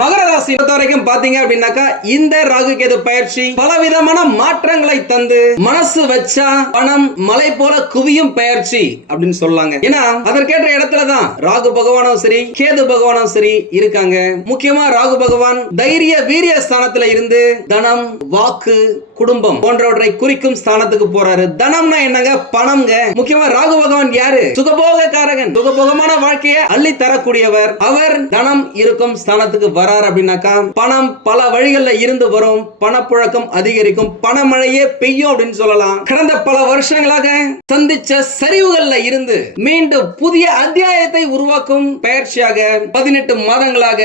மகர ராசி பொறுத்த வரைக்கும் பாத்தீங்க அப்படின்னாக்கா இந்த ராகு கேது பயிற்சி பலவிதமான மாற்றங்களை தந்து மனசு வச்சா பணம் மலை போல குவியும் பயிற்சி அப்படின்னு சொல்லாங்க. ஏன்னா அதற்கேற்ற இடத்துல தான் ராகு பகவானும் சரி கேது பகவானும் சரி இருக்காங்க. முக்கியமா ராகு பகவான் தைரிய வீரிய ஸ்தானத்துல இருந்து தனம் வாக்கு குடும்பம் போன்றவற்றை குறிக்கும் ஸ்தானத்துக்கு போறாரு. தனம்னா என்னங்க? பணம்ங்க. முக்கியமா ராகு பகவான் யாரு? சுகபோக காரகன் சுகபோகமான வாழ்க்கையை அள்ளி தரக்கூடியவர் அவர் தனம் இருக்கும் ஸ்தானத்துக்கு வரார் அப்படின்னாக்கா பணம் பல வழிகள்ல இருந்து வரும். பணப்புழக்கம் அதிகரிக்கும். பணமழையே பெய்யும் அப்படின்னு சொல்லலாம். கடந்த பல வருஷங்களாக சந்திச்ச சரிவுகள்ல இருந்து மீண்டும் புதிய அத்தியாயத்தை உருவாக்கும் பயிற்சியாக பதினெட்டு மாதங்களாக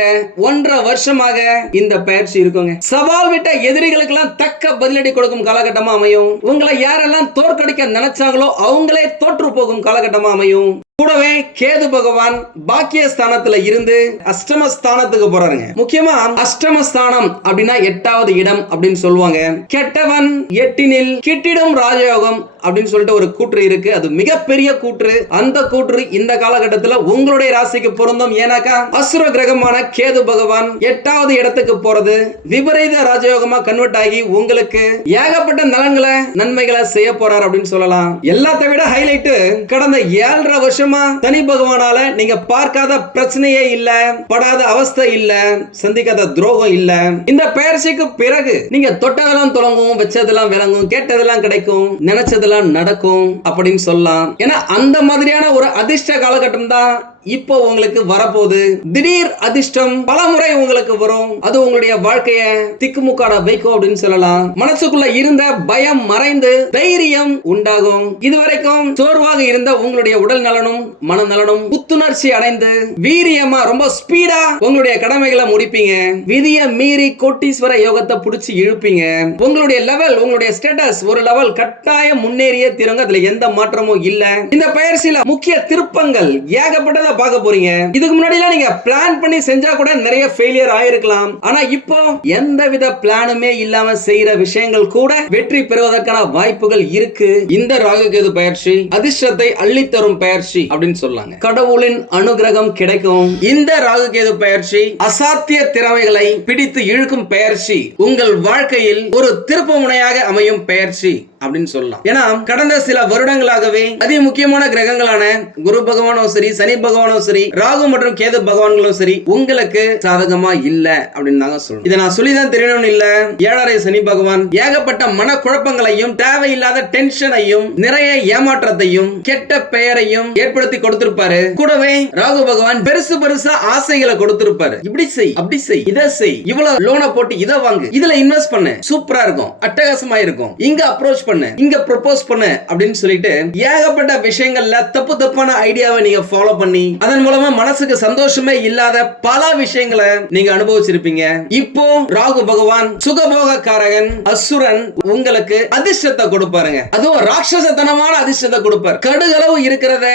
ஒன்றரை வருஷமாக இந்த பயிற்சி இருக்குங்க. சவால் விட்ட எதிரிகளுக்கு எல்லாம் தக்க பதிலடி கொடுக்கும் காலகட்டமா அமையும். உங்களை யாரெல்லாம் தோற்கடிக்க நினைச்சாங்களோ அவங்களே தோற்று போகும் காலகட்டமா அமையும். கூடவே கேது பகவான் பாக்கியஸ்தானத்துல இருந்து அஷ்டம ஸ்தானத்துக்கு போறாருங்க. முக்கியமா அஷ்டமஸ்தானம் அப்படின்னா எட்டாவது இடம் அப்படின்னு சொல்லுவாங்க. கெட்டவன் எட்டினில் கிட்டிடும் ராஜயோகம் அப்படின்னு சொல்லிட்டு ஒரு கூற்று இருக்கு. அது மிகப்பெரிய கூற்று. அந்த கூற்று இந்த காலகட்டத்தில் உங்களுடைய ராசிக்கு பொருந்தும். ஏன்னாக்கா அசுர கிரகமான கேது பகவான் எட்டாவது இடத்துக்கு போறது விபரீத ராஜயோகமா கன்வெர்ட் ஆகி உங்களுக்கு ஏகப்பட்ட நலன்களை நன்மைகளை செய்ய போறார் அப்படின்னு சொல்லலாம். எல்லாத்தை விட ஹைலைட் கடந்த ஏழரை வருஷமா தனி பகவானால நீங்க பார்க்காத பிரச்சனையே இல்ல படாத அவஸ்தை இல்ல சந்திக்காத துரோகம் இல்ல. இந்த பயிற்சிக்கு பிறகு நீங்க தொட்டதெல்லாம் தொடங்கும் வச்சதெல்லாம் விளங்கும் கேட்டதெல்லாம் கிடைக்கும் நினைச்சதெல்லாம் நடக்கும் அப்படின்னு சொல்லலாம் ஏன்னா அந்த மாதிரியான ஒரு அதிர்ஷ்ட காலகட்டம் தான் இப்போ உங்களுக்கு வரப்போகுது. திடீர் அதிர்ஷ்டம் பல முறை உங்களுக்கு வரும். அது உங்களுடைய வாழ்க்கைய திக்குமுக்காட வைக்கும் அப்படின்னு சொல்லலாம். மனசுக்குள்ள இருந்த பயம் மறைந்து தைரியம் உண்டாகும். இதுவரைக்கும் சோர்வாக இருந்த உங்களுடைய உடல் நலனும் மனநலனும் புத்துணர்ச்சி அடைந்து வீரியமா ரொம்ப ஸ்பீடா உங்களுடைய கடமைகளை முடிப்பீங்க. விதிய மீறி கோட்டீஸ்வர யோகத்தை புடிச்சு இழுப்பீங்க. உங்களுடைய லெவல் உங்களுடைய ஸ்டேட்டஸ் ஒரு லெவல் கட்டாயம் முன்னேறிய திருங்க. அதுல எந்த மாற்றமும் இல்ல. இந்த பயிற்சியில முக்கிய திருப்பங்கள் ஏகப்பட்டது பார்க்க போறீங்க? இதுக்கு முன்னாடி நீங்க பிளான் பண்ணி செஞ்சா கூட நிறைய ஃபெயிலியர் ஆயிருக்கலாம். ஆனா இப்போ எந்த வித பிளானுமே இல்லாம செய்யற விஷயங்கள் கூட வெற்றி பெறுவதற்கான வாய்ப்புகள் இருக்கு. இந்த ராகு கேது பயிற்சி அதிர்ஷ்டத்தை அள்ளித்தரும் பயிற்சி அப்படின்னு சொல்லாங்க. கடவுளின் அனுகிரகம் கிடைக்கும். இந்த ராகு கேது பயிற்சி அசாத்திய திறமைகளை பிடித்து இழுக்கும் பயிற்சி. உங்கள் வாழ்க்கையில் ஒரு திருப்பு முனையாக அமையும் பயிற்சி அப்படின்னு சொல்லலாம். ஏன்னா கடந்த சில வருடங்களாகவே அதி முக்கியமான கிரகங்களான குரு பகவானும் சரி சனி பகவானும் சரி ராகு மற்றும் கேது பகவான்களும் சரி உங்களுக்கு சாதகமா இல்ல அப்படின்னு தாங்க சொல்லணும். இதை நான் சொல்லிதான் தெரியணும்னு இல்ல. ஏழரை சனி பகவான் ஏகப்பட்ட மன குழப்பங்களையும் தேவையில்லாத டென்ஷனையும் நிறைய ஏமாற்றத்தையும் கெட்ட பெயரையும் ஏற்படுத்தி கொடுத்திருப்பாரு. கூடவே ராகு பகவான் பெருசு பெருசா ஆசைகளை கொடுத்திருப்பாரு. இப்படி செய் அப்படி செய் இதை செய் இவ்வளவு லோனை போட்டு இதை வாங்கு. இதுல இன்வெஸ்ட் பண்ணு. சூப்பரா இருக்கும். அட்டகாசமா இருக்கும். இங்க அப்ரோச் பண்ணு. இங்க ப்ரொபோஸ் பண்ணு அப்படின்னு சொல்லிட்டு ஏகப்பட்ட விஷயங்கள்ல தப்பு தப்பான ஐடியாவை நீங்க ஃபாலோ பண்ணி அதன் மூலமா மனசுக்கு சந்தோஷமே இல்லாத பல விஷயங்களை நீங்க அனுபவிச்சிருப்பீங்க. இப்போ ராகு பகவான் சுகபோகக்காரகன் அசுரன் உங்களுக்கு அதிர்ஷ்டத்தை கொடுப்பாருங்க. அதுவும் ராட்சசத்தனமான அதிர்ஷ்டத்தை கொடுப்பார். கடுகளவு இருக்கிறத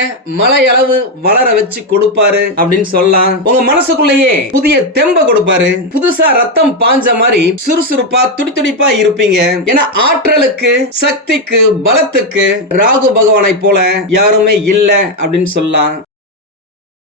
மலையளவு வளர வச்சு கொடுப்பாரு அப்படின்னு சொல்லலாம். உங்க மனசுக்குள்ளேயே புதிய தெம்ப கொடுப்பாரு. புதுசா ரத்தம் பாஞ்ச மாதிரி சுறுசுறுப்பா துடிதுடிப்பா இருப்பீங்க. ஏன்னா ஆற்றலுக்கு சக்திக்கு பலத்துக்கு ராகு பகவானை போல யாருமே இல்ல அப்படின்னு சொல்லலாம்.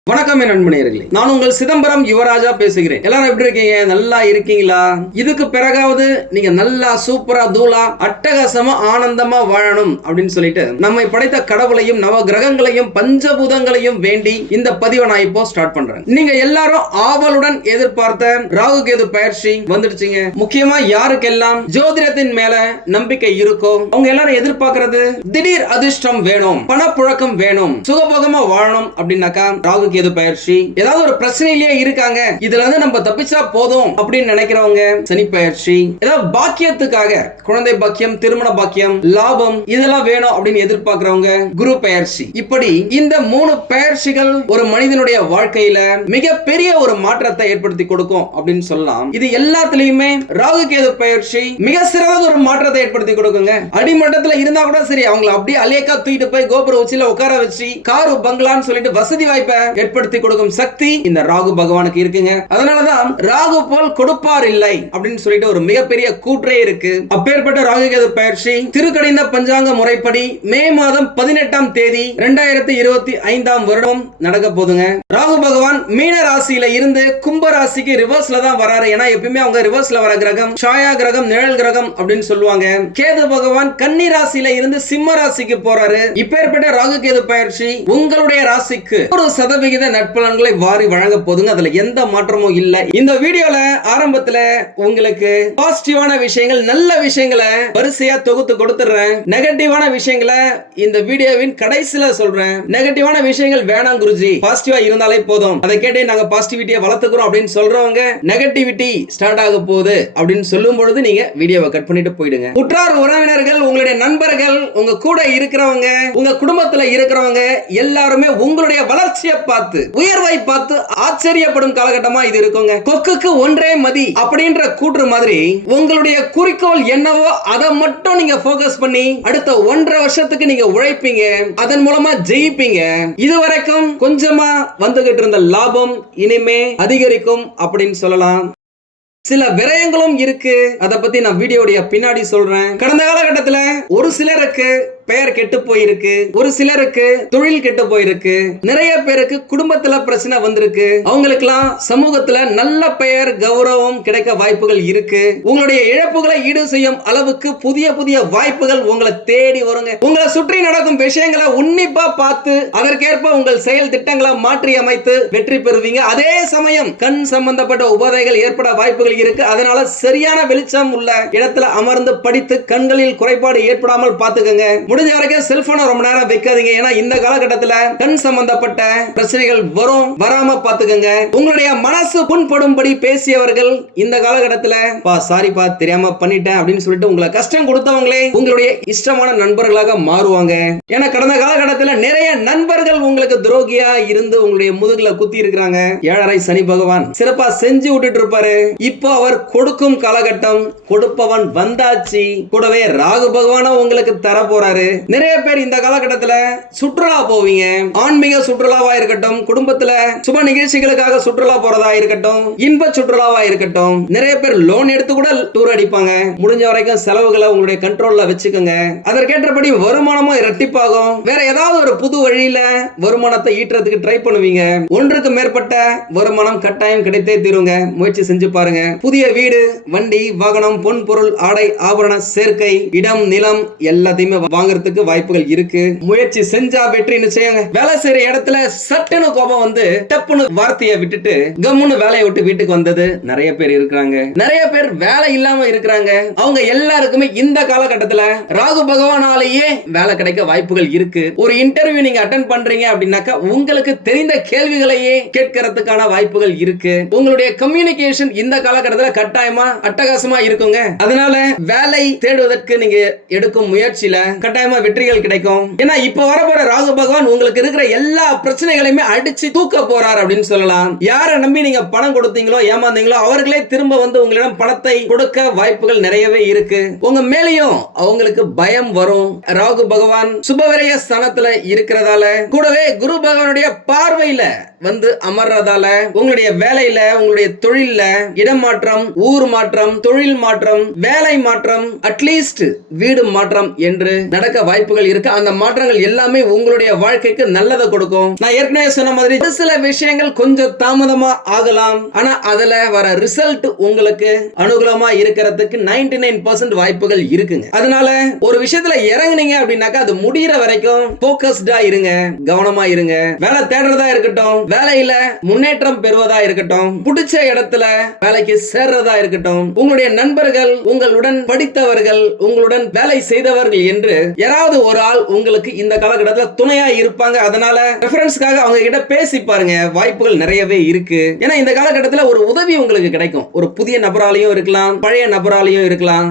வணக்கம் என் நண்பனேர்களே. நான் உங்கள் சிதம்பரம் யுவராஜா பேசுகிறேன். எல்லாரும் எப்படி இருக்கீங்க? நல்லா இருக்கீங்களா? இதுக்கு பிறகாவது நீங்க நல்லா சூப்பரா தூளா அட்டகாசமா ஆனந்தமா வாழணும் அப்படின்னு சொல்லிட்டு நம்மை படைத்த கடவுளையும் நவ கிரகங்களையும் பஞ்சபூதங்களையும் வேண்டி இந்த பதிவை நான் இப்போ ஸ்டார்ட் பண்றேன். நீங்க எல்லாரும் ஆவலுடன் எதிர்பார்த்த ராகு கேது பயிற்சி வந்துடுச்சுங்க. முக்கியமா யாருக்கெல்லாம் ஜோதிடத்தின் மேல நம்பிக்கை இருக்கோ அவங்க எல்லாரும் எதிர்பார்க்கறது திடீர் அதிர்ஷ்டம் வேணும் பணப்புழக்கம் வேணும் சுகபோகமா வாழணும் அப்படின்னாக்கா ராகு கேது பயிற்சி? ஏதாவது ஒரு பிரச்சனையிலேயே இருக்காங்க. இதுல இருந்து நம்ம தப்பிச்சா போதும் அப்படின்னு நினைக்கிறவங்க சனி பயிற்சி. ஏதாவது பாக்கியத்துக்காக குழந்தை பாக்கியம் திருமண பாக்கியம் லாபம் இதெல்லாம் வேணும் அப்படின்னு எதிர்பார்க்கிறவங்க குரு பயிற்சி. இப்படி இந்த மூணு பயிற்சிகள் ஒரு மனிதனுடைய வாழ்க்கையில மிகப்பெரிய ஒரு மாற்றத்தை ஏற்படுத்தி கொடுக்கும் அப்படின்னு சொல்லலாம். இது எல்லாத்துலயுமே ராகு கேது பயிற்சி மிக சிறந்த ஒரு மாற்றத்தை ஏற்படுத்தி கொடுக்குங்க. அடிமட்டத்துல இருந்தா கூட சரி அவங்களை அப்படியே அலேக்கா தூக்கிட்டு போய் கோபுர உச்சியில உட்கார வச்சு காரு பங்களான்னு சொல்லிட்டு வசதி வாய்ப்பை ஏற்படுத்தி கொடுக்கும் சக்தி இந்த ராகு பகவானுக்கு இருக்குங்க. அதனாலதான் ராகு போல் கொடுப்பார் இல்லை அப்படின்னு சொல்லிட்டு ஒரு மிகப்பெரிய கூற்றே இருக்கு. அப்பேற்பட்ட ராகு கேது பயிற்சி திருக்கடைந்த பஞ்சாங்க முறைப்படி மே மாதம் பதினெட்டாம் தேதி இரண்டாயிரத்தி இருபத்தி ஐந்தாம் வருடம் நடக்க போதுங்க ராகு பகவான் மீன ராசியில இருந்து கும்ப ராசிக்கு ரிவர்ஸ்ல தான் வராரு. ஏன்னா எப்பயுமே அவங்க ரிவர்ஸ்ல வர கிரகம் சாயா கிரகம் நிழல் கிரகம் அப்படின்னு சொல்லுவாங்க. கேது பகவான் கன்னி ராசியில இருந்து சிம்ம ராசிக்கு போறாரு. இப்பேற்பட்ட ராகு கேது பயிற்சி உங்களுடைய ராசிக்கு ஒரு சதவிகித நட்பலன்களை வாரி வழங்க போதுங்க. அதுல எந்த மாற்றமும் இல்ல. இந்த வீடியோல ஆரம்பத்துல உங்களுக்கு பாசிட்டிவான விஷயங்கள் நல்ல விஷயங்களை வரிசையா தொகுத்து கொடுத்துறேன். நெகட்டிவான விஷயங்களை இந்த வீடியோவின் கடைசியில சொல்றேன். நெகட்டிவான விஷயங்கள் வேணாம் குருஜி. பாசிட்டிவா இருந்தாலே போதும். அதை கேட்டே நாங்க பாசிட்டிவிட்டியை வளர்த்துக்கிறோம் அப்படின்னு சொல்றவங்க நெகட்டிவிட்டி ஸ்டார்ட் ஆக போகுது அப்படின்னு சொல்லும் பொழுது நீங்க வீடியோவை கட் பண்ணிட்டு போயிடுங்க. உற்றார் உறவினர்கள் உங்களுடைய நண்பர்கள் உங்க கூட இருக்கிறவங்க உங்க குடும்பத்துல இருக்கிறவங்க எல்லாருமே உங்களுடைய வளர்ச்சியை பார்த்து பார்த்து உயர்வை பார்த்து ஆச்சரியப்படும் காலகட்டமா இது இருக்குங்க. கொக்குக்கு ஒன்றே மதி அப்படின்ற கூற்று மாதிரி உங்களுடைய குறிக்கோள் என்னவோ அதை மட்டும் நீங்க போக்கஸ் பண்ணி அடுத்த ஒன்றரை வருஷத்துக்கு நீங்க உழைப்பீங்க. அதன் மூலமா ஜெயிப்பீங்க. இதுவரைக்கும் கொஞ்சமா வந்துகிட்டு இருந்த லாபம் இனிமே அதிகரிக்கும் அப்படின்னு சொல்லலாம். சில விரயங்களும் இருக்கு. அத பத்தி நான் வீடியோடைய பின்னாடி சொல்றேன். கடந்த காலகட்டத்துல சிலருக்கு பெயர் கெட்டு போயிருக்கு ஒரு சிலருக்கு தொழில் கெட்டு போயிருக்கு நிறைய பேருக்கு குடும்பத்துல பிரச்சனை வந்திருக்கு. அவங்களுக்கெல்லாம் சமூகத்துல நல்ல பெயர் கௌரவம் கிடைக்க வாய்ப்புகள் இருக்கு. உங்களுடைய இழப்புகளை ஈடு செய்யும் அளவுக்கு புதிய புதிய வாய்ப்புகள் உங்களை தேடி வருங்க. உங்களை சுற்றி நடக்கும் விஷயங்களை உன்னிப்பா பார்த்து அதற்கேற்ப உங்கள் செயல் திட்டங்களை மாற்றி அமைத்து வெற்றி பெறுவீங்க. அதே சமயம் கண் சம்பந்தப்பட்ட உபாதைகள் ஏற்பட வாய்ப்புகள் இருக்கு. அதனால சரியான வெளிச்சம் உள்ள இடத்துல அமர்ந்து படித்து கண்களில் குறைபாடு ஏற்படாமல் பார்த்துக்கங்க. முடிஞ்ச வரைக்கும் செல்போனை ரொம்ப நேரம் வைக்காதீங்க. ஏன்னா இந்த காலகட்டத்துல கண் சம்பந்தப்பட்ட பிரச்சனைகள் வரும். வராம பாத்துக்கோங்க உங்களுடைய மனசு புண்படும்படி பேசியவர்கள் இந்த காலகட்டத்துல பா சாரிப்பா தெரியாம பண்ணிட்டேன் அப்படின்னு சொல்லிட்டு உங்களை கஷ்டம் கொடுத்தவங்களே உங்களுடைய இஷ்டமான நண்பர்களாக மாறுவாங்க. ஏன்னா கடந்த காலகட்டத்துல நிறைய நண்பர்கள் உங்களுக்கு துரோகியா இருந்து உங்களுடைய முதுகுல குத்தி இருக்கிறாங்க. ஏழரை சனி பகவான் சிறப்பா செஞ்சு விட்டுட்டு இருப்பாரு. இப்போ அவர் கொடுக்கும் காலகட்டம் கொடுப்பவன் வந்தாச்சு. கூடவே ராகு பகவானும் உங்களுக்கு தர போறாரு. நிறைய பேர் இந்த காலகட்டத்துல சுற்றுலா போவீங்க. ஆன்மீக சுற்றுலாவா இருக்கட்டும் குடும்பத்துல சுப நிகழ்ச்சிகளுக்காக சுற்றுலா போறதா இருக்கட்டும் இன்ப சுற்றுலாவா இருக்கட்டும் நிறைய பேர் லோன் எடுத்து கூட டூர் அடிப்பாங்க. முடிஞ்ச வரைக்கும் செலவுகளை உங்களுடைய கண்ட்ரோல்ல வச்சுக்கோங்க. அதற்கேற்றபடி வருமானமும் இரட்டிப்பாகும். வேற ஏதாவது ஒரு புது வழியில வருமானத்தை ஈட்டுறதுக்கு ட்ரை பண்ணுவீங்க. ஒன்றுக்கு மேற்பட்ட வருமானம் கட்டாயம் கிடைத்தே தீருங்க. முயற்சி செஞ்சு பாருங்க. புதிய வீடு வண்டி வாகனம் பொன் பொருள் ஆடை ஆபரண சேர்க்கை இடம் நிலம் எல்லாத்தையுமே வாங்குறதுக்கு வாய்ப்புகள் இருக்கு. முயற்சி செஞ்சா வெற்றி நிச்சயங்க. வேலை செய்யற இடத்துல சட்டுன்னு கோபம் வந்து டப்புன்னு வார்த்தையை விட்டுட்டு கம்முன்னு வேலையை விட்டு வீட்டுக்கு வந்தது நிறைய பேர் இருக்கிறாங்க. நிறைய பேர் வேலை இல்லாம இருக்கிறாங்க. அவங்க எல்லாருக்குமே இந்த காலகட்டத்துல ராகு பகவானாலேயே வேலை கிடைக்க வாய்ப்புகள் இருக்கு. ஒரு இன்டர்வியூ நீங்க அட்டன் பண்றீங்க அப்படின்னாக்கா உங்களுக்கு தெரிந்த கேள்விகளையே கேட்கறதுக்கான வாய்ப்புகள் இருக்கு. உங்களுடைய கம்யூனிகேஷன் இந்த காலகட்டத்துல கட்டாயமா அட்டகாசமா இருக்குங்க. அதனால வேலை தேடுவதற்கு நீங்க எடுக்கும் முயற்சியில கட்டாயமா வெற்றிகள் கிடைக்கும். ஏன்னா இப்ப வரப்போற ராகு பகவான் உங்களுக்கு இருக்கிற எல்லா பிரச்சனைகளையுமே அடிச்சு தூக்க போறார் அப்படின்னு சொல்லலாம். யாரை நம்பி நீங்க பணம் கொடுத்தீங்களோ ஏமாந்தீங்களோ அவர்களே திரும்ப வந்து உங்களிடம் பணத்தை கொடுக்க வாய்ப்புகள் நிறையவே இருக்கு. உங்க மேலேயும் அவங்களுக்கு பயம் வரும். ராகு பகவான் சுபவரைய ஸ்தானத்துல இருக்கிறதால கூடவே குரு பகவானுடைய பார்வையில வந்து அமர்றதால உங்களுடைய வேலையில உங்களுடைய தொழில்ல இடம் மாற்றம் ஊர் மாற்றம் தொழில் மாற்றம் வேலை மாற்றம் அட்லீஸ்ட் வீடு மாற்றம் என்று நடக்க வாய்ப்புகள் இருக்கு. அந்த மாற்றங்கள் எல்லாமே உங்களுடைய வாழ்க்கைக்கு நல்லதை கொடுக்கும். நான் ஏற்கனவே சொன்ன மாதிரி ஒரு சில விஷயங்கள் கொஞ்சம் தாமதமா ஆகலாம். ஆனா அதுல வர ரிசல்ட் உங்களுக்கு அனுகூலமா இருக்கிறதுக்கு நைன்டி நைன் பர்சன்ட் வாய்ப்புகள் இருக்குங்க. அதனால ஒரு விஷயத்துல இறங்குனீங்க அப்படின்னாக்கா அது முடியற வரைக்கும் போக்கஸ்டா இருங்க. கவனமா இருங்க. வேலை தேடுறதா இருக்கட்டும். வேலையில முன்னேற்றம் பெறுவதா இருக்கட்டும். பிடிச்ச இடத்துல வேலைக்கு சேர்றதா இருக்கட்டும். உங்களுடைய நண்பர்கள் உங்களுடன் படித்தவர்கள் உங்களுடன் வேலை செய்த செய்தவர்கள் என்று யாராவது ஒரு ஆள் உங்களுக்கு இந்த காலகட்டத்தில் துணையா இருப்பாங்க. அதனால ரெஃபரன்ஸ்க்காக அவங்க கிட்ட பேசி பாருங்க. வாய்ப்புகள் நிறையவே இருக்கு. ஏன்னா இந்த காலகட்டத்தில் ஒரு உதவி உங்களுக்கு கிடைக்கும். ஒரு புதிய நபராலையும் இருக்கலாம் பழைய நபராலையும் இருக்கலாம்.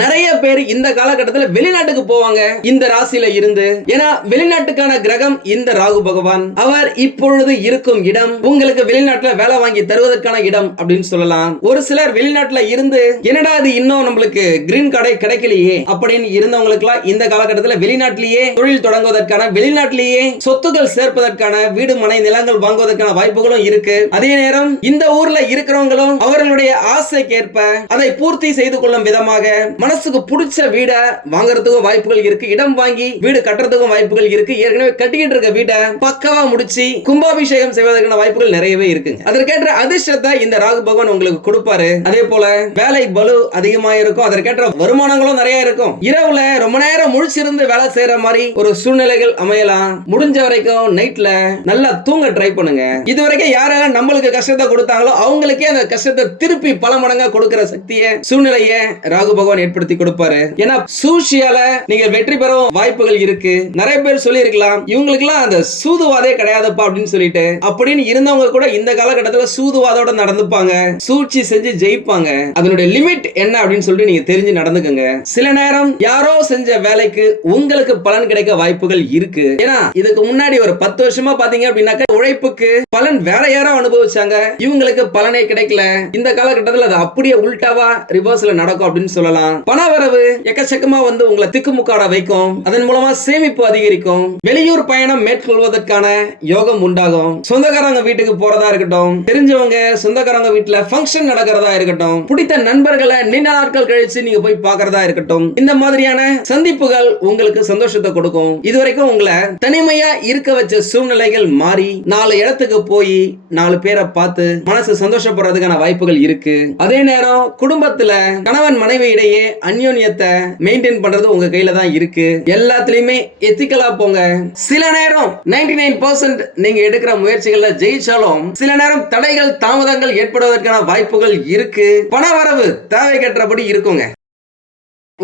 நிறைய பேர் இந்த காலகட்டத்தில் வெளிநாட்டுக்கு போவாங்க. இந்த ராசியில இருந்து. ஏன்னா வெளிநாட்டுக்கான கிரகம் இந்த ராகு பகவான். அவர் இப்பொழுது இருக்கும் இடம் உங்களுக்கு வெளிநாட்டுல வேலை வாங்கி தருவதற்கான இடம் அப்படின்னு சொல்லலாம். ஒரு சிலர் வெளிநாட்டுல இருந்து என்னடா இது இன்னும் நம்மளுக்கு கிரீன் கார்டே கிடைக்கலையே அப்படின்னு இருந்தவங்களுக்கு இந்த காலகட்டத்துல வெளிநாட்டிலேயே தொழில் தொடங்குவதற்கான வெளிநாட்டிலேயே சொத்துக்கள் சேர்ப்பதற்கான வீடு மனை நிலங்கள் வாங்குவதற்கான வாய்ப்புகளும் இருக்கு. அதே நேரம் இந்த ஊர்ல இருக்கிறவங்களும் அவர்களுடைய ஆசைக்கேற்ப அதை பூர்த்தி செய்து கொள்ளும் விதமாக மனசுக்கு பிடிச்ச வீடை வாங்குறதுக்கும் வாய்ப்புகள் இருக்கு. இடம் வாங்கி வீடு கட்டுறதுக்கும் வாய்ப்புகள் இருக்கு. ஏற்கனவே கட்டிக்கிட்டு இருக்க வீட்டை பக்கவா முடிச்சு கும்பாபிஷேகம் செய்வதற்கான வாய்ப்புகள் நிறையவே இருக்குங்க. அதற்கேற்ற அதிர்ஷ்டத்தை இந்த ராகு பகவான் உங்களுக்கு கொடுப்பாரு. அதே போல வேலை பலு அதிகமா இருக்கும். அதற்கேற்ற வருமானங்களும் நிறைய இருக்கும். இரவுல ரொம்ப நேரம் முழிச்சிருந்து வேலை செய்யற மாதிரி ஒரு சூழ்நிலைகள் அமையலாம். முடிஞ்ச வரைக்கும் நைட்ல நல்லா தூங்க ட்ரை பண்ணுங்க. இது வரைக்கும் யாரெல்லாம் நம்மளுக்கு கஷ்டத்தை கொடுத்தாங்களோ அவங்களுக்கே அந்த கஷ்டத்தை திருப்பி பல மடங்கா கொடுக்கிற சக்தியை சூழ்நிலையை ராகு பகவான் ஏற்படுத்தி கொடுப்பாரு. ஏன்னா சூழ்ச்சியால நீங்க வெற்றி பெறவும் வாய்ப்புகள் இருக்கு. நிறைய பேர் சொல்லி இருக்கலாம் இவங்களுக்குலாம் அந்த சூதுவாதே கிடையாதுப்பா அப்படின்னு சொல்லிட்டு. அப்படின்னு இருந்தவங்க கூட இந்த காலகட்டத்துல சூதுவாதோட நடந்துப்பாங்க. சூழ்ச்சி செஞ்சு ஜெயிப்பாங்க. அதனுடைய லிமிட் என்ன அப்படின்னு சொல்லிட்டு நீங்க தெரிஞ்சு நடந்துக்கங்க. சில நேரம் யாரோ செஞ்ச வேலைக்கு உங்களுக்கு பலன் கிடைக்க வாய்ப்புகள் இருக்கு. ஏன்னா இதுக்கு முன்னாடி ஒரு பத்து வருஷமா பாத்தீங்க அப்படின்னாக்க உழைப்புக்கு பலன் வேற யாரோ அனுபவிச்சாங்க. இவங்களுக்கு பலனே கிடைக்கல. இந்த காலகட்டத்தில் அது அப்படியே உல்டாவா ரிவர்ஸ்ல நடக்கும் அப்படின்னு சொல்லலாம். பண வரவு எக்கச்சக்கமா வந்து உங்களை திக்குமுக்காட வைக்கும். அதன் மூலமா சேமிப்பு அதிகரிக்கும். வெளியூர் பயணம் மேற்கொள்வதற்கான யோகம் உண்டாகும். சொந்தக்காரங்க வீட்டுக்கு போறதா இருக்கட்டும். தெரிஞ்சவங்க சொந்தக்காரங்க வீட்டுல ஃபங்க்ஷன் நடக்கிறதா இருக்கட்டும். பிடித்த நண்பர்களை நீண்ட நாட்கள் கழிச்சு நீங்க போய் பார்க்கறதா இருக்கட்டும். இந்த மாதிரியான சந்திப்புகள் உங்களுக்கு சந்தோஷத்தை கொடுக்கும். இதுவரைக்கும் உங்களை தனிமையா இருக்க வச்ச சூழ்நிலைகள் மாறி நாலு இடத்துக்கு போய் நாலு பேரை பார்த்து மனசு சந்தோஷப்படுறதுக்கான வாய்ப்புகள் இருக்கு. அதே நேரம் குடும்பத்துல கணவன் மனைவி இடையே அந்யோன்யத்தை மெயின்டைன் பண்றது உங்க கையில தான் இருக்கு. எல்லாத்துலயுமே எத்திக்கலா போங்க. சில நேரம் நைன்டி நைன் பர்சன்ட் நீங்க எடுக்கிற முயற்சிகள்ல ஜெயிச்சாலும் சில நேரம் தடைகள் தாமதங்கள் ஏற்படுவதற்கான வாய்ப்புகள் இருக்கு. பண வரவு தேவைக்கற்றபடி இருக்குங்க.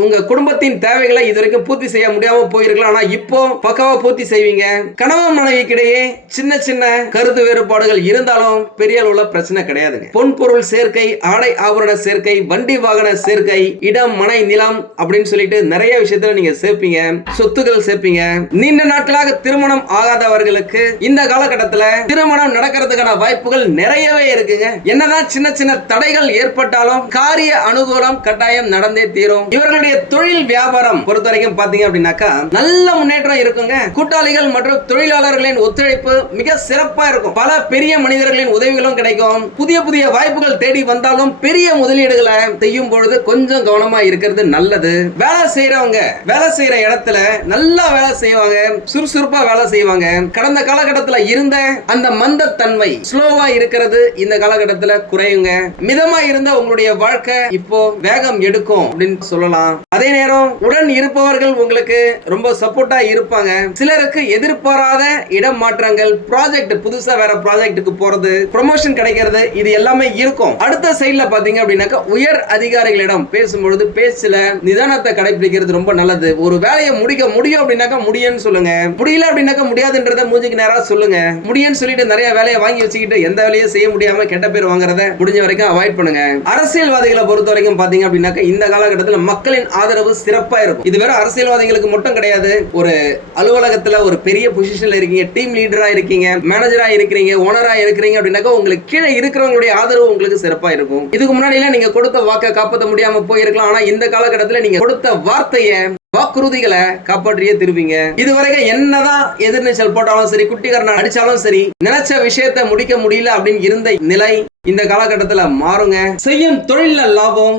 உங்க குடும்பத்தின் தேவைகளை இதுவரைக்கும் பூர்த்தி செய்ய முடியாம போயிருக்கலாம். ஆனா இப்போ பக்காவா பூர்த்தி செய்வீங்க. கணவன் மனைவிக்கிடையே சின்ன சின்ன கருத்து வேறுபாடுகள் இருந்தாலும் பெரிய அளவுல பிரச்சனை கிடையாதுங்க. பொன் பொருள் சேர்க்கை ஆடை ஆபரண சேர்க்கை வண்டி வாகன சேர்க்கை இடம் மனை நிலம் அப்படின்னு சொல்லிட்டு நிறைய விஷயத்துல நீங்க சேர்ப்பீங்க. சொத்துக்கள் சேர்ப்பீங்க. நீண்ட நாட்களாக திருமணம் ஆகாதவர்களுக்கு இந்த காலகட்டத்துல திருமணம் நடக்கிறதுக்கான வாய்ப்புகள் நிறையவே இருக்குங்க. என்னதான் சின்ன சின்ன தடைகள் ஏற்பட்டாலும் காரிய அனுகூலம் கட்டாயம் நடந்தே தீரும். இவர்களுடைய தொழில் வியாபாரம் பொறுத்த வரைக்கும் பாத்தீங்க அப்படின்னாக்கா நல்ல முன்னேற்றம் இருக்குங்க. கூட்டாளிகள் மற்றும் தொழிலாளர்களின் ஒத்துழைப்பு மிக சிறப்பா இருக்கும். பல பெரிய மனிதர்களின் உதவிகளும் கிடைக்கும். புதிய புதிய வாய்ப்புகள் தேடி வந்தாலும் பெரிய முதலீடுகளை செய்யும் பொழுது கொஞ்சம் கவனமா இருக்கிறது நல்லது. வேலை செய்யறவங்க வேலை செய்யற இடத்துல நல்லா வேலை செய்வாங்க சுறுசுறுப்பா வேலை செய்வாங்க. கடந்த காலகட்டத்துல இருந்த அந்த மந்தத்தன்மை ஸ்லோவா இருக்கிறது. இந்த காலகட்டத்துல குறையுங்க. மிதமா இருந்த உங்களுடைய வாழ்க்கை இப்போ வேகம் எடுக்கும் அப்படின்னு சொல்லலாம். அதே நேரம் உடன் இருப்பவர்கள் உங்களுக்கு ரொம்ப சப்போர்ட்டா இருப்பாங்க. சிலருக்கு எதிர்பாராத இடம் மாற்றங்கள் ப்ராஜெக்ட் புதுசா வேற ப்ராஜெக்ட்டுக்கு போறது ப்ரொமோஷன் கிடைக்கிறது இது எல்லாமே இருக்கும். அடுத்த சைடுல பாத்தீங்க அப்படின்னாக்கா உயர் அதிகாரிகளிடம் பேசும்பொழுது பேசல நிதானத்தை கடைபிடிக்கிறது ரொம்ப நல்லது. ஒரு வேலையை முடிக்க முடியும் அப்படின்னாக்கா முடியும்னு சொல்லுங்க. முடியல அப்படின்னாக்கா முடியாதுன்றத மூஞ்சிக்கு நேரா சொல்லுங்க. முடியும்னு சொல்லிட்டு நிறைய வேலையை வாங்கி வச்சுக்கிட்டு எந்த வேலையும் செய்ய முடியாம கெட்ட பேர் வாங்குறத முடிஞ்ச வரைக்கும் அவாய்ட் பண்ணுங்க. அரசியல்வாதிகளை பொறுத்த வரைக்கும் பாத்தீங்க அப்படின்னாக்கா இந்த காலகட்டத்தில் மக்களின் ஆதரவு சிறப்பா இருக்கும். இது வெறும் அரசியல்வாதிகளுக்கு மட்டும் கிடையாது. ஒரு அலுவலகத்துல ஒரு பெரிய பொசிஷன்ல இருக்கீங்க டீம் லீடரா இருக்கீங்க மேனேஜரா இருக்கிறீங்க ஓனரா இருக்கிறீங்க அப்படின்னாக்கா உங்களுக்கு கீழே இருக்கிறவங்களுடைய ஆதரவு உங்களுக்கு சிறப்பா இருக்கும். இதுக்கு முன்னாடி எல்லாம் நீங்க கொடுத்த வாக்கை காப்பாற்ற முடியாம போயிருக்கலாம். ஆனா இந்த காலகட்டத்தில் நீங்க கொடுத்த வார்த்தையை வாக்குறுதிகளை காப்பாற்றியே திருப்பீங்க இதுவரைக்கும் என்னதான் எதிர்நீச்சல் போட்டாலும் சரி குட்டிகரனை அடிச்சாலும் சரி நினைச்ச விஷயத்தை முடிக்க முடியல அப்படின்னு இருந்த நிலை இந்த காலகட்டத்துல மாறுங்க. செய்யும் தொழில்ல லாபம்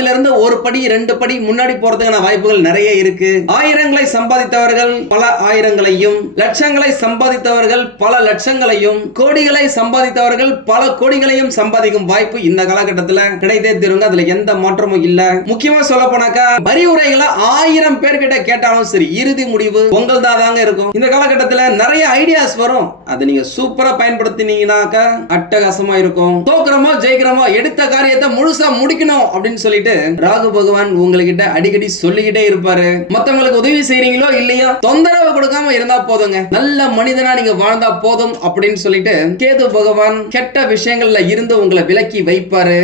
அதுல இருந்து ஒரு படி ரெண்டு படி முன்னாடி போறதுக்கான வாய்ப்புகள் நிறைய இருக்கு. ஆயிரங்களை சம்பாதித்தவர்கள் பல ஆயிரங்களையும் லட்சங்களை சம்பாதித்தவர்கள் பல லட்சங்களையும் கோடிகளை சம்பாதித்தவர்கள் பல கோடிகளையும் சம்பாதிக்கும் வாய்ப்பு இந்த காலகட்டத்தில் கிடைத்தே தீருங்க. அதுல எந்த மாற்றமும் இல்ல. முக்கியமா சொல்ல போனாக்கா வரி ஆயிரம் ஆயிரம் பேர்கிட்ட கேட்டாலும் சரி இறுதி முடிவு உங்கள் தாங்க இருக்கும். இந்த காலகட்டத்துல நிறைய ஐடியாஸ் வரும். அதை நீங்க சூப்பரா பயன்படுத்தினீங்கன்னாக்கா அட்டகாசமா இருக்கும். தோக்குறமோ ஜெயிக்கிறோமோ எடுத்த காரியத்தை முழுசா முடிக்கணும் அப்படின்னு சொல்லிட்டு ராகு பகவான் உங்ககிட்ட அடிக்கடி சொல்லிக்கிட்டே இருப்பாரு. மத்தவங்களுக்கு உதவி செய்றீங்களோ இல்லையோ தொந்தரவு கொடுக்காம இருந்தா போதுங்க. நல்ல மனிதனா நீங்க வாழ்ந்தா போதும் அப்படின்னு சொல்லிட்டு கேது பகவான் கெட்ட விஷயங்கள்ல இருந்து உங்களை விலக்கி வைப்பாரு.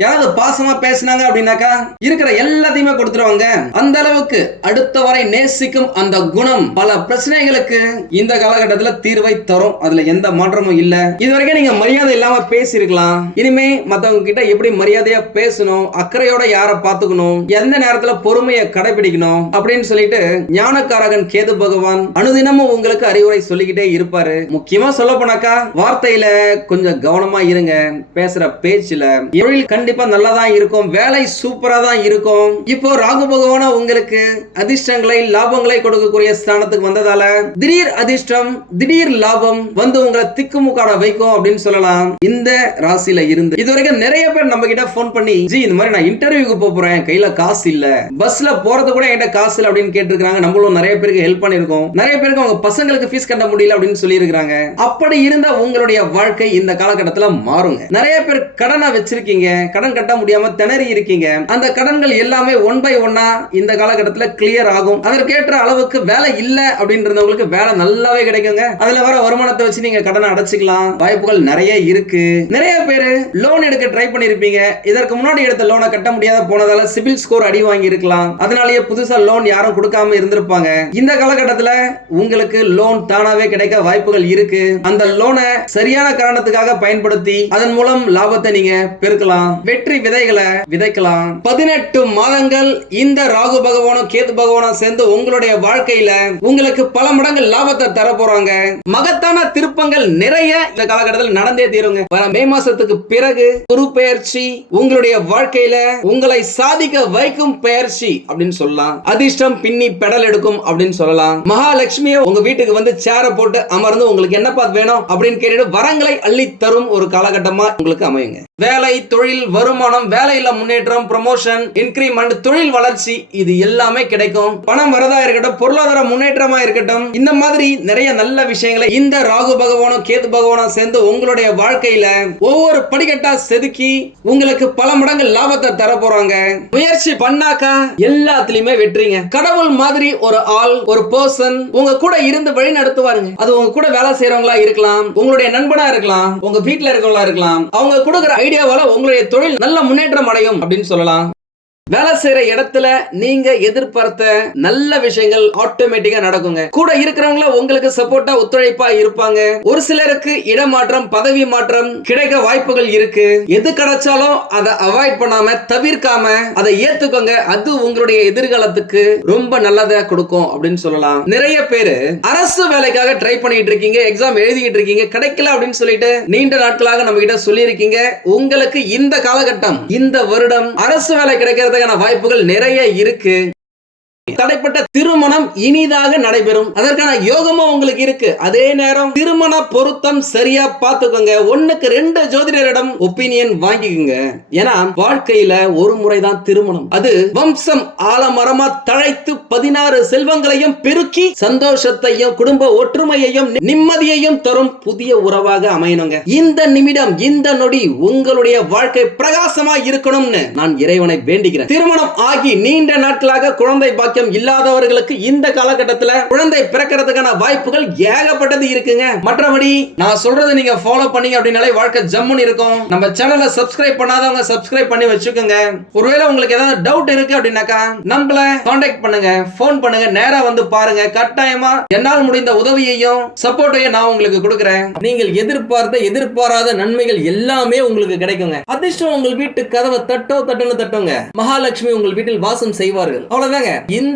யாராவது பாசமா பேசினாங்க அப்படின்னாக்கா இருக்கிற எல்லாத்தையுமே கொடுத்துருவாங்க. அந்த அளவுக்கு அடுத்த வரை நேசிக்கும் அந்த குணம் பல பிரச்சனைகளுக்கு இந்த காலகட்டத்துல தீர்வை தரும். அதுல எந்த மாற்றமும் இல்ல. இது வரைக்கும் நீங்க மரியாதை இல்லாம பேசியிருக்கலாம். இனிமே மத்தவங்க கிட்ட எப்படி மரியாதையா பேசணும் அக்கறையோட யார பாத்துக்கணும் எந்த நேரத்துல பொறுமையை கடைபிடிக்கணும் அப்படின்னு சொல்லிட்டு ஞானக்காரகன் கேது பகவான் அனுதினமும் உங்களுக்கு அறிவுரை சொல்லிக்கிட்டே இருப்பாரு. முக்கியமா சொல்ல போனாக்கா வார்த்தையில கொஞ்சம் கவனமா இருங்க. பேசுற பேச்சுல எழில் கண் நல்லா தான் இருக்கும். வேலை சூப்பரா தான் இருக்கும். இப்போ ராகு பகவான உங்களுக்கு அதிர்ஷ்டங்களை லாபங்களை கொடுக்கக்கூடிய ஸ்தானத்துக்கு வந்ததால திடீர் அதிர்ஷ்டம் திடீர் லாபம் வந்து உங்களை திக்குமுக்காட வைக்கும் அப்படின்னு சொல்லலாம். இந்த ராசியில இருந்து இதுவரைக்கும் நிறைய பேர் நம்ம கிட்ட போன் பண்ணி ஜி இந்த மாதிரி நான் இன்டர்வியூக்கு போக போறேன். கையில காசு இல்ல. பஸ்ல போறது கூட என்கிட்ட காசு இல்ல அப்படின்னு கேட்டிருக்காங்க நம்மளும் நிறைய பேருக்கு ஹெல்ப் பண்ணிருக்கோம் நிறைய பேருக்கு அவங்க பசங்களுக்கு ஃபீஸ் கட்ட முடியல அப்படின்னு சொல்லியிருக்காங்க அப்படி இருந்த உங்களுடைய வாழ்க்கை இந்த காலகட்டத்துல மாறுங்க. நிறைய பேர் கடனை வச்சிருக்கீங்க. கடன் கட்ட முடியாம திணறி இருக்கீங்க. அந்த கடன்கள் எல்லாமே ஒன் பை ஒன்னா இந்த காலகட்டத்தில் கிளியர் ஆகும். அதற்கேற்ற அளவுக்கு வேலை இல்ல அப்படின்றவங்களுக்கு வேலை நல்லாவே கிடைக்குங்க. அதுல வர வருமானத்தை வச்சு நீங்க கடனை அடைச்சிக்கலாம். வாய்ப்புகள் நிறைய இருக்கு. நிறைய பேர் லோன் எடுக்க ட்ரை பண்ணிருப்பீங்க. இதற்கு முன்னாடி எடுத்த லோனை கட்ட முடியாத போனதால சிபில் ஸ்கோர் அடி வாங்கி இருக்கலாம் அதனாலேயே புதுசா லோன் யாரும் கொடுக்காம இருந்திருப்பாங்க. இந்த காலகட்டத்தில் உங்களுக்கு லோன் தானாவே கிடைக்க வாய்ப்புகள் இருக்கு. அந்த லோனை சரியான காரணத்துக்காக பயன்படுத்தி அதன் மூலம் லாபத்தை நீங்க பெருக்கலாம். வெற்றி விதைகளை விதைக்கலாம். பதினெட்டு மாதங்கள் இந்த ராகு பகவானும் கேது பகவானும் சேர்ந்து உங்களுடைய வாழ்க்கையில உங்களுக்கு பல மடங்கு லாபத்தை தர போறாங்க மகத்தான திருப்பங்கள் நிறைய இந்த காலகட்டத்தில் நடந்தே தீருங்க. வர மே மாசத்துக்கு பிறகு குரு பெயர்ச்சி உங்களுடைய வாழ்க்கையில உங்களை சாதிக்க வைக்கும் பெயர்ச்சி அப்படின்னு சொல்லலாம். அதிர்ஷ்டம் பின்னி பெடல் எடுக்கும் அப்படின்னு சொல்லலாம். மகாலட்சுமியை உங்க வீட்டுக்கு வந்து சேர போட்டு அமர்ந்து உங்களுக்கு என்னப்பா வேணும் அப்படின்னு கேட்டுட்டு வரங்களை அள்ளி தரும் ஒரு காலகட்டமா உங்களுக்கு அமையுங்க. வேலை தொழில் வருமானம் வேலையில முன்னேற்றம் ப்ரமோஷன் இன்க்ரிமெண்ட் தொழில் வளர்ச்சி இது எல்லாமே கிடைக்கும். பணம் வரதா இருக்கட்டும் பொருளாதார முன்னேற்றமா இருக்கட்டும் இந்த மாதிரி நிறைய நல்ல விஷயங்களை இந்த ராகு பகவானும் கேது பகவானும் சேர்ந்து உங்களுடைய வாழ்க்கையில ஒவ்வொரு படிக்கட்டா செதுக்கி உங்களுக்கு பல மடங்கு லாபத்தை தர போறாங்க. முயற்சி பண்ணாக்கா எல்லாத்துலயுமே வெற்றிங்க. கடவுள் மாதிரி ஒரு ஆள் ஒரு பர்சன் உங்க கூட இருந்து வழி நடத்துவாருங்க. அது உங்க கூட வேலை செய்யறவங்களா இருக்கலாம் உங்களுடைய நண்பனா இருக்கலாம் உங்க வீட்டுல இருக்கவங்களா இருக்கலாம் அவங்க கொடுக்குற ஐடியாவால உங்களுடைய தொழில் நல்ல முன்னேற்றம் அடையும் அப்படின்னு சொல்லலாம். வேலை செய்யற இடத்துல நீங்க எதிர்பார்த்த நல்ல விஷயங்கள் ஆட்டோமேட்டிக்கா நடக்குங்க. கூட இருக்கிறவங்கள உங்களுக்கு சப்போர்ட்டா ஒத்துழைப்பா இருப்பாங்க. ஒரு சிலருக்கு இடமாற்றம் பதவி மாற்றம் கிடைக்க வாய்ப்புகள் இருக்கு. எது கிடைச்சாலும் அதை அவாய்ட் பண்ணாம தவிர்க்காம அதை ஏத்துக்கோங்க. அது உங்களுடைய எதிர்காலத்துக்கு ரொம்ப நல்லதா கொடுக்கும் அப்படின்னு சொல்லலாம். நிறைய பேரு அரசு வேலைக்காக ட்ரை பண்ணிட்டு இருக்கீங்க எக்ஸாம் எழுதிட்டு இருக்கீங்க கிடைக்கல அப்படின்னு சொல்லிட்டு நீண்ட நாட்களாக நம்ம கிட்ட சொல்லியிருக்கீங்க. உங்களுக்கு இந்த காலகட்டம் இந்த வருடம் அரசு வேலை பண்ணுறதுக்கான வாய்ப்புகள் நிறைய இருக்குது தடைப்பட்ட திருமணம் இனிதாக நடைபெறும். அதற்கான யோகமும் உங்களுக்கு இருக்கு. அதே நேரம் திருமண பொருத்தம் சரியா பார்த்துக்கோங்க. ஒண்ணுக்கு ரெண்டு ஜோதிடரிடம் ஒப்பீனியன் வாங்கிக்கோங்க. ஏன்னா வாழ்க்கையில ஒரு முறைதான் திருமணம். அது வம்சம் ஆலமரமா தழைத்து பதினாறு செல்வங்களையும் பெருக்கி சந்தோஷத்தையும் குடும்ப ஒற்றுமையையும் நிம்மதியையும் தரும் புதிய உறவாக அமையணுங்க. இந்த நிமிடம் இந்த நொடி உங்களுடைய வாழ்க்கை பிரகாசமா இருக்கணும்னு நான் இறைவனை வேண்டுகிறேன். திருமணம் ஆகி நீண்ட நாட்களாக குழந்தை பாக்கியம் இல்லாதவர்களுக்கு இந்த காலகட்டத்துல குழந்தை பிறக்கிறதுக்கான வாய்ப்புகள் ஏகப்பட்டது இருக்குங்க. மற்றபடி நான் சொல்றதை நீங்க ஃபாலோ பண்ணீங்க அப்படின்னாலே வாழ்க்கை ஜம்முன்னு இருக்கும். நம்ம சேனலை சப்ஸ்கிரைப் பண்ணாதவங்க சப்ஸ்கிரைப் பண்ணி வச்சுக்கோங்க. ஒருவேளை உங்களுக்கு ஏதாவது டவுட் இருக்கு அப்படின்னாக்கா நம்மள காண்டாக்ட் பண்ணுங்க ஃபோன் பண்ணுங்க நேரா வந்து பாருங்க. கட்டாயமா என்னால் முடிந்த உதவியையும் சப்போர்ட்டையும் நான் உங்களுக்கு கொடுக்குறேன். நீங்கள் எதிர்பார்த்த எதிர்பாராத நன்மைகள் எல்லாமே உங்களுக்கு கிடைக்குங்க. அதிர்ஷ்டம் உங்கள் வீட்டு கதவை தட்டோ தட்டுன்னு தட்டுங்க. மகாலட்சுமி உங்கள் வீட்டில் வாசம் செய்வார்கள். அவ்வளவுதாங்க. இந்த